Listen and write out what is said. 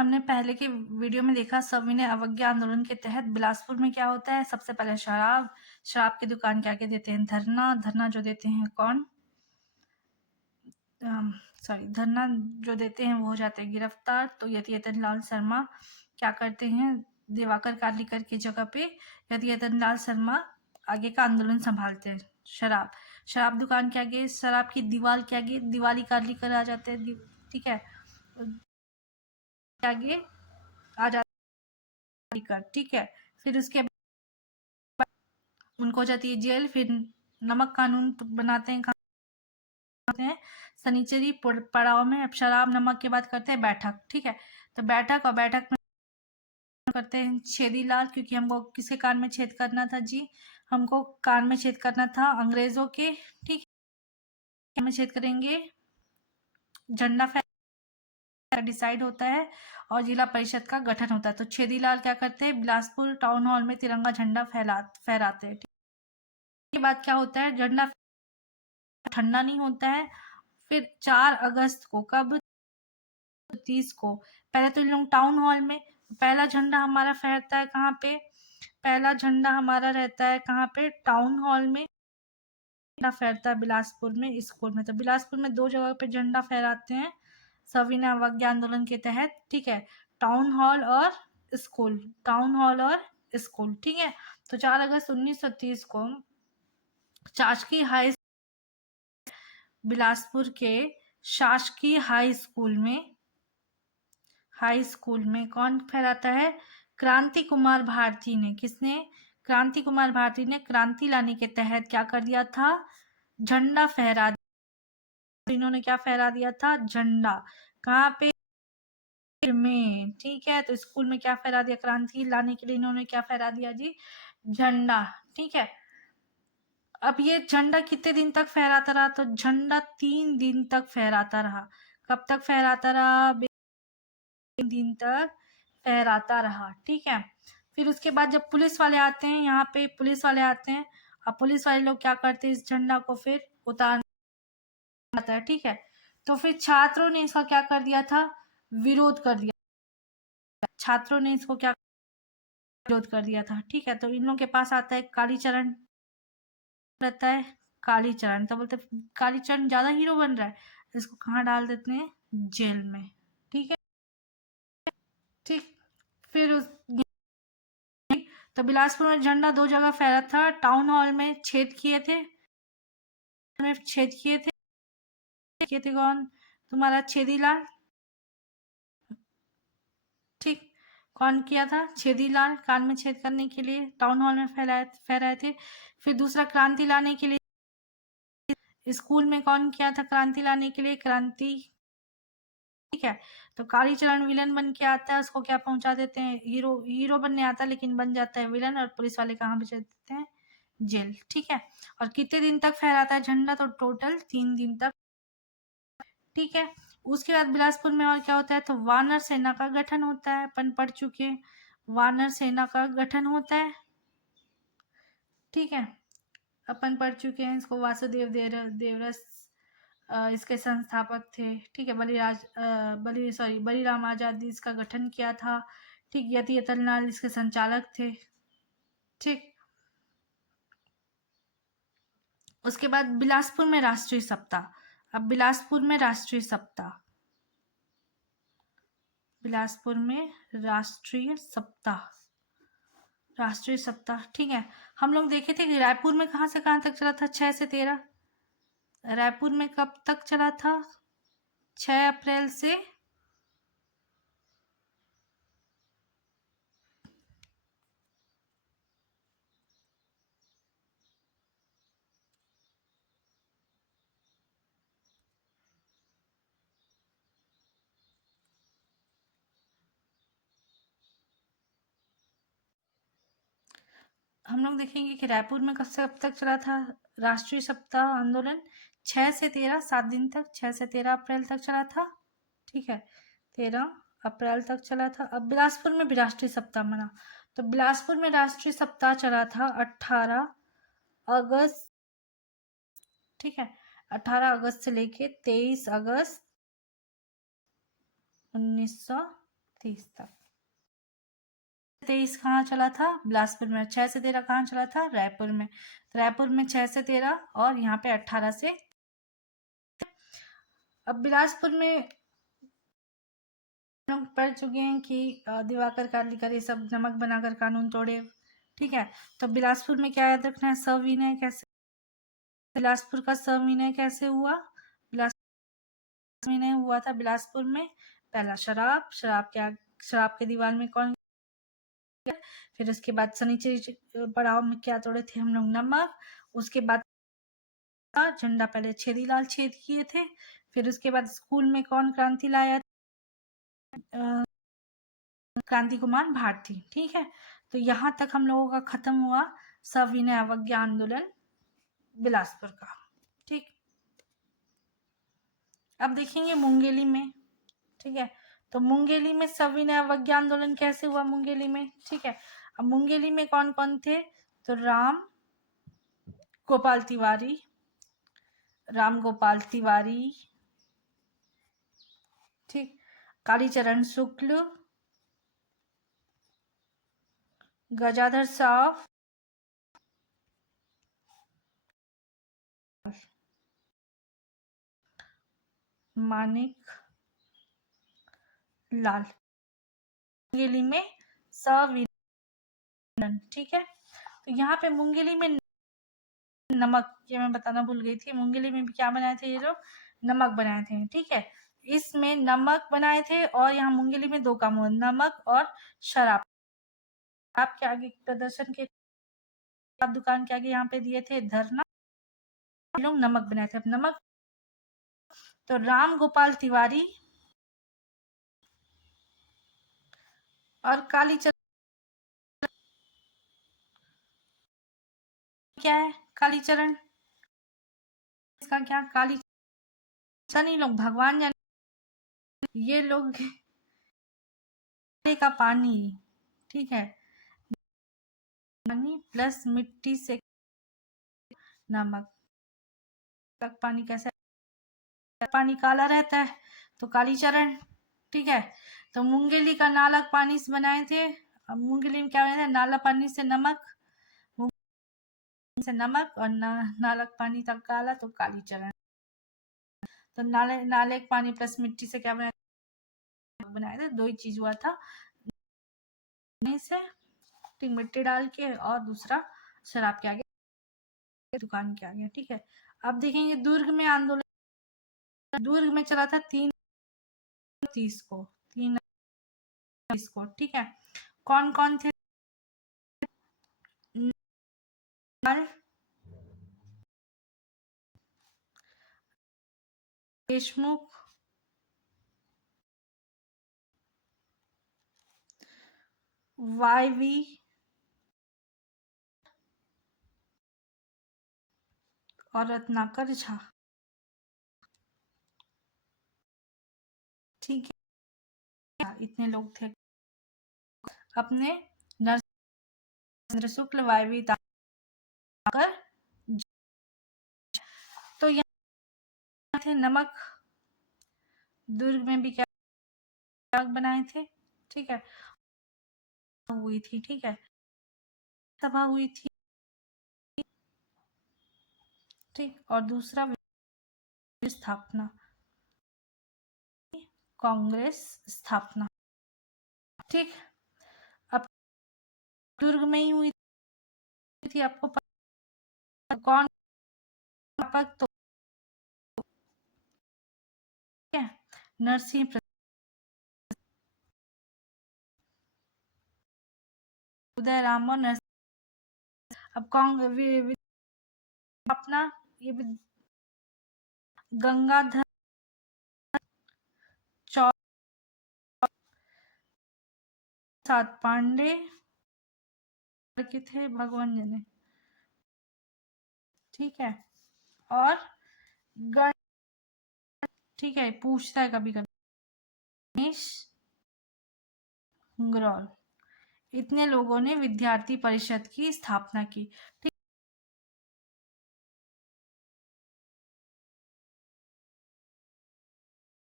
हमने पहले के वीडियो में देखा सविनय अवज्ञा आंदोलन के तहत बिलासपुर में क्या होता है। सबसे पहले शराब की दुकान के आगे देते हैं धरना जो देते हैं कौन, धरना जो देते हैं वो हो जाते हैं गिरफ्तार। तो यतियतन लाल शर्मा क्या करते हैं, दिवाकर कार्लिकर की जगह पे यतियतन लाल शर्मा आगे का आंदोलन संभालते हैं। शराब दुकान के आगे, शराब की दीवार के आगे दिवाली कार्लिकर आ जाते हैं, ठीक है, आगे आ जाती कर, ठीक है। फिर उसके बाद उनको जाती है जेल। फिर नमक कानून बनाते हैं सनीचरी पड़ाव में। अब शराब नमक के बाद करते हैं बैठक, ठीक है। तो बैठक में करते हैं छेदीलाल, क्योंकि हमको किसके कान में छेद करना था जी, हमको कान में छेद करना था अंग्रेजों के, ठीक है। में छेद करेंगे, झंडा डिसाइड होता है और जिला परिषद का गठन होता है। तो छेदीलाल क्या करते हैं, बिलासपुर टाउन हॉल में तिरंगा झंडा फहराते हैं। के बाद क्या होता है, झंडा ठंडा नहीं होता है। फिर 4 अगस्त को, कब, 30 को, पहले तो इन लोग टाउन हॉल में पहला झंडा हमारा फहरता है कहाँ पे, पहला झंडा हमारा रहता है कहाँ पे, टाउन हॉल में। झंडा फहरता है बिलासपुर में स्कूल में। तो बिलासपुर में 2 जगह पे झंडा फहराते हैं सविनय अवज्ञा आंदोलन के तहत, ठीक है। टाउन हॉल और स्कूल, ठीक है। तो 4 अगस्त 1930 को शासकीय बिलासपुर के शासकीय हाई स्कूल में कौन फहराता है, क्रांति कुमार भारती ने। किसने, क्रांति कुमार भारती ने क्रांति लाने के तहत क्या कर दिया था, झंडा फहरा दिया। इन्होंने क्या फहरा दिया था, झंडा, कहाँ पे में, ठीक है। तो स्कूल में क्या फहरा दिया, क्रांति लाने के लिए इन्होंने क्या फहरा दिया जी, झंडा, ठीक है। अब ये झंडा कितने दिन तक फहराता रहा, तो झंडा 3 दिन तक फहराता रहा। कब तक फहराता रहा, 3 दिन तक फहराता रहा, ठीक है। फिर उसके बाद जब पुलिस वाले आते हैं, यहाँ पे पुलिस वाले आते हैं, अब पुलिस वाले लोग क्या करते हैं, इस झंडा को फिर उतारना है, ठीक है। तो फिर छात्रों ने इसका क्या कर दिया था, विरोध कर दिया। छात्रों ने इसको क्या विरोध कर दिया था, ठीक है। तो इन लोगों के पास आता है कालीचरण, रहता है कालीचरण। तो बोलते कालीचरण ज्यादा हीरो बन रहा है, इसको कहाँ डाल देते हैं, जेल में, ठीक है, ठीक। फिर तो बिलासपुर में झंडा 2 जगह फहरा था, टाउन हॉल में छेद किए थे, कौन, तुम्हारा छेदीलाल, ठीक। कौन किया था, छेदीलाल, कान में छेद करने के लिए टाउन हॉल में फहराए थे। फिर दूसरा क्रांति लाने के लिए स्कूल में कौन किया था, क्रांति लाने के लिए क्रांति, ठीक है। तो कालीचरण विलन बन के आता है, उसको क्या पहुंचा देते हैं, हीरो बनने आता है लेकिन बन जाता है विलन, और पुलिस वाले कहाँ भेज देते हैं, जेल, ठीक है। और कितने दिन तक फहराता है झंडा, तो टोटल 3 दिन तक, ठीक है। उसके बाद बिलासपुर में और क्या होता है, तो वानर सेना का गठन होता है, अपन पढ़ चुके हैं, वानर सेना का गठन होता है, ठीक है, अपन पढ़ चुके हैं इसको। वासुदेव देवरस इसके संस्थापक थे, ठीक है। बलिराम आजाद इसका गठन किया था, ठीक। यतियतन लाल इसके संचालक थे, ठीक। उसके बाद बिलासपुर में राष्ट्रीय सप्ताह। अब बिलासपुर में राष्ट्रीय सप्ताह, ठीक है। हम लोग देखे थे कि रायपुर में कहाँ से कहाँ तक चला था, 6 से 13। रायपुर में कब तक चला था, 6 अप्रैल से हम लोग देखेंगे कि रायपुर में कब तक चला था राष्ट्रीय सप्ताह आंदोलन, 6 से 13, 7 दिन तक, 6 से 13 अप्रैल तक चला था, ठीक है, 13 अप्रैल तक चला था। अब बिलासपुर में भी राष्ट्रीय सप्ताह मना, तो बिलासपुर में राष्ट्रीय सप्ताह चला था 18 अगस्त, ठीक है, 18 अगस्त से लेके 23 अगस्त 1900 30 तक। 23 कहाँ चला था? बिलासपुर में। 6 से 13 कहाँ चला था? रायपुर में। तो रायपुर में 6 से 13 और यहाँ पे 18 से। अब बिलासपुर में लोग पढ़ चुके हैं कि दिवाकर कालीकर ये सब नमक बनाकर कानून तोड़े, ठीक है। तो बिलासपुर में क्या याद रखना है? सविनय कैसे, बिलासपुर का सविनय कैसे हुआ? बिलासपुर में हुआ था बिलासपुर में पहला शराब के दीवार में कौन? फिर उसके बाद शनिचरी पड़ाव में क्या तोड़े थे हम लोग? नमक। उसके बाद झंडा पहले छेदीलाल छेद किए थे। फिर उसके बाद स्कूल में कौन क्रांति लाया? क्रांति कुमार भारती, ठीक है। तो यहाँ तक हम लोगों का खत्म हुआ सविनय अवज्ञा आंदोलन बिलासपुर का, ठीक। अब देखेंगे मुंगेली में, ठीक है। तो मुंगेली में सविनय अवज्ञा आंदोलन कैसे हुआ मुंगेली में, ठीक है। अब मुंगेली में कौन कौन थे? तो राम गोपाल तिवारी, ठीक। कालीचरण शुक्ल, गजाधर साव, मानिक लाल, मुंगेली में सविनय, ठीक है। तो यहाँ पे मुंगेली में नमक, ये मैं बताना भूल गई थी, मुंगेली में भी क्या बनाए थे ये लोग? नमक बनाए थे, ठीक है। इसमें नमक बनाए थे और यहाँ मुंगेली में 2 काम हुआ, नमक और शराब। आपके आगे प्रदर्शन के दुकान के आगे यहाँ पे दिए थे धरना, लोग नमक बनाए थे। अब नमक तो राम गोपाल तिवारी और कालीचरण, क्या है कालीचरण? इसका क्या? कालीचरण लोग भगवान जाने, ये लोग का पानी, ठीक है, पानी प्लस मिट्टी से नमक तक पानी कैसे? पानी काला रहता है तो कालीचरण, ठीक है। तो मुंगेली का नालक पानी से बनाए थे। अब मुंगेली में क्या बनाया था? नाला पानी से नमक, और नालक पानी था काला तो कालीचरण। तो नाले के पानी प्लस मिट्टी से क्या बनाए थे? 2 ही चीज हुआ था से, ठीक, मिट्टी डाल के और दूसरा शराब के आगे दुकान के आगे, ठीक है। अब देखेंगे दुर्ग में आंदोलन, दुर्ग में चला था 3/30 को, 3/30 को, ठीक है। कौन कौन थे? देशमुख, YV और रत्नाकर झा, ठीक है। इतने लोग थे। अपने नरेंद्र शुक्ल, YV ताकर, तो यहाँ थे नमक। दुर्ग में भी क्या बनाए थे, ठीक है, हुई थी, ठीक है, सभा हुई थी, ठीक। और दूसरा स्थापना, कांग्रेस स्थापना, ठीक। अब दुर्ग में ही हुई थी, आपको कौन? तो नरसिंह उदय राम और नरसिंह। अब कांग्रेस अपना ये गंगाधर सात पांडे के थे, भगवान जने, ठीक है। और ठीक है, पूछता है कभी कभी, गणेश हुंगरौल। इतने लोगों ने विद्यार्थी परिषद की स्थापना की, ठीक।